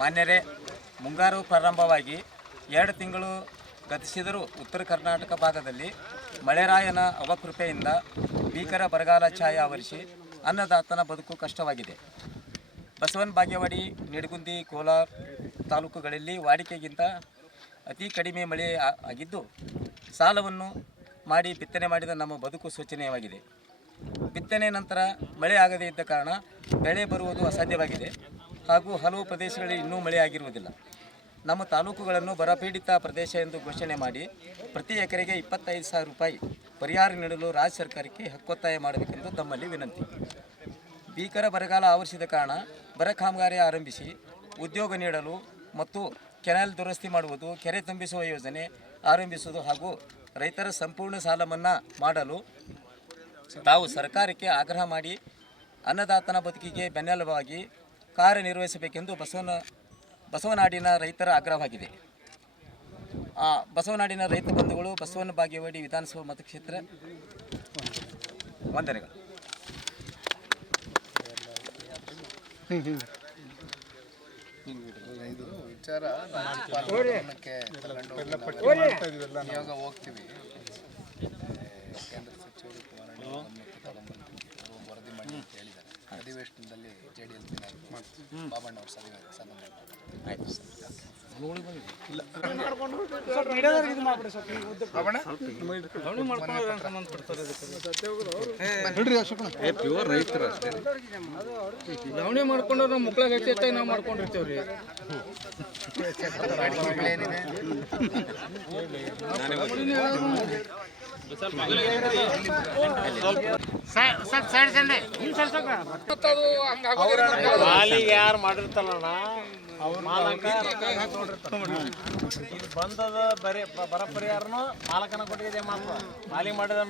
ಮಾನ್ಯರೇ, ಮುಂಗಾರು ಪ್ರಾರಂಭವಾಗಿ 2 ತಿಂಗಳು ಗತಿಸಿದರೂ ಉತ್ತರ ಕರ್ನಾಟಕ ಭಾಗದಲ್ಲಿ ಮಳೆರಾಯನ ಅವಕೃಪೆಯಿಂದ ಭೀಕರ ಬರಗಾಲ ಛಾಯೆ ಆವರಿಸಿ ಅನ್ನದಾತನ ಬದುಕು ಕಷ್ಟವಾಗಿದೆ. ಬಸವನ ಬಾಗೇವಾಡಿ, ನಿಡಗುಂದಿ, ಕೋಲಾರ ತಾಲೂಕುಗಳಲ್ಲಿ ವಾಡಿಕೆಗಿಂತ ಅತಿ ಕಡಿಮೆ ಮಳೆ ಆಗಿದ್ದು, ಸಾಲವನ್ನು ಮಾಡಿ ಬಿತ್ತನೆ ಮಾಡಿದ ನಮ್ಮ ಬದುಕು ಶೋಚನೀಯವಾಗಿದೆ. ಬಿತ್ತನೆ ನಂತರ ಮಳೆ ಆಗದೇ ಇದ್ದ ಕಾರಣ ಬೆಳೆ ಬರುವುದು ಅಸಾಧ್ಯವಾಗಿದೆ ಹಾಗೂ ಹಲವು ಪ್ರದೇಶಗಳಲ್ಲಿ ಇನ್ನೂ ಮಳೆ ಆಗಿರುವುದಿಲ್ಲ. ನಮ್ಮ ತಾಲೂಕುಗಳನ್ನು ಬರಪೀಡಿತ ಪ್ರದೇಶ ಎಂದು ಘೋಷಣೆ ಮಾಡಿ ಪ್ರತಿ ಎಕರೆಗೆ 25,000 ರೂಪಾಯಿ ಪರಿಹಾರ ನೀಡಲು ರಾಜ್ಯ ಸರ್ಕಾರಕ್ಕೆ ಹಕ್ಕೊತ್ತಾಯ ಮಾಡಬೇಕೆಂದು ತಮ್ಮಲ್ಲಿ ವಿನಂತಿ. ಭೀಕರ ಬರಗಾಲ ಆವರಿಸಿದ ಕಾರಣ ಬರ ಕಾಮಗಾರಿ ಆರಂಭಿಸಿ ಉದ್ಯೋಗ ನೀಡಲು ಮತ್ತು ಕೆನಾಲ್ ದುರಸ್ತಿ ಮಾಡುವುದು, ಕೆರೆ ತುಂಬಿಸುವ ಯೋಜನೆ ಆರಂಭಿಸುವುದು ಹಾಗೂ ರೈತರ ಸಂಪೂರ್ಣ ಸಾಲ ಮನ್ನಾ ಮಾಡಲು ತಾವು ಸರ್ಕಾರಕ್ಕೆ ಆಗ್ರಹ ಮಾಡಿ ಅನ್ನದಾತನ ಬದುಕಿಗೆ ಬೆನ್ನೆಲುಬಾಗಿ ಕಾರ್ಯನಿರ್ವಹಿಸಬೇಕೆಂದು ಬಸವನಾಡಿನ ರೈತರ ಆಗ್ರಹವಾಗಿದೆ. ಬಸವನಾಡಿನ ರೈತ ಬಂಧುಗಳು, ಬಸವನ ಬಾಗೇವಾಡಿ ವಿಧಾನಸಭಾ ಮತಕ್ಷೇತ್ರ, ವಂದನೆಗಳು. ಇದು ವಿಚಾರ ನಿಯೋಗ ಹೋಗ್ತೀವಿ. ಕೇಂದ್ರ ಸಚಿವರು ಕುಮಾರಣ್ಣ ವರದಿ ಮಾಡಿ ಅಂತ ಹೇಳಿದ್ದಾರೆ. ಅಧಿವೇಶನದಲ್ಲಿ JDS ಬಾಬಣ್ಣ ಅವರು ಸದನ ಆಯಿತು ಸರ್. ಪ್ಯೂರ್ ರೈತರ ಲಾವಣಿ ಮಾಡ್ಕೊಂಡ್ರೆ ನಾವು ಮಕ್ಕಳಿಗೆ ಹೆಚ್ಚಾಗಿ ನಾವು ಮಾಡ್ಕೊಂಡಿರ್ತೀವ್ರಿ. ಯಾರು ಮಾಡಿರ್ತಾರಣ್ಣ ಬಂದದ ಬರ ಪರಿಹಾರನು ಮಾಲಕನ ಕೊಟ್ಟಿದೆ. ಮಾತ್ರ ಮಾಲಿ ಮಾಡಿದ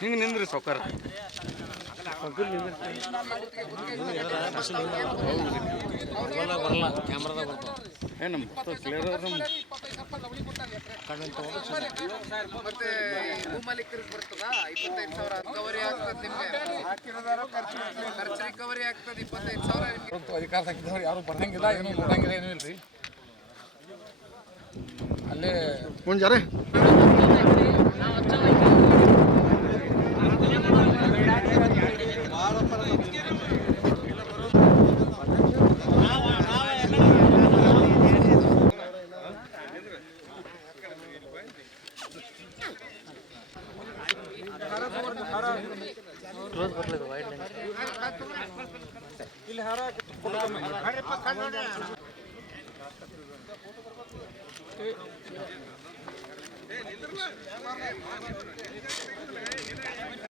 ಹಿಂಗೆ ನಿಂದ್ರಿ ಸೌಕರ್ ಬರಲ್ಲ ಕ್ಯಾಮ್ರಾದಾಗ ಬರ್ತಾವ. ನಮ್ಮ ಕ್ಲಿಯರ್ ಮತ್ತೆ ಭೂಮಾಲೀಕರಿಗೆ ಬರ್ತದ 25,000 ರಿಕವರಿ ಆಗ್ತದೆ. ನಿಮಗೆ ಖರ್ಚು ರಿಕವರಿ ಆಗ್ತದೆ 25,000. ಅಧಿಕಾರ ತಗ್ಗಿದವ್ರು ಯಾರು ಬರಂಗಿಲ್ಲ, ಏನೂ ನೋಡಂಗಿಲ್ಲ, ಏನೂ ಇಲ್ರಿ. ಅಲ್ಲೇ ಮುಂಜಾನೆ ಇಲ್ಲಿ ಹಾರ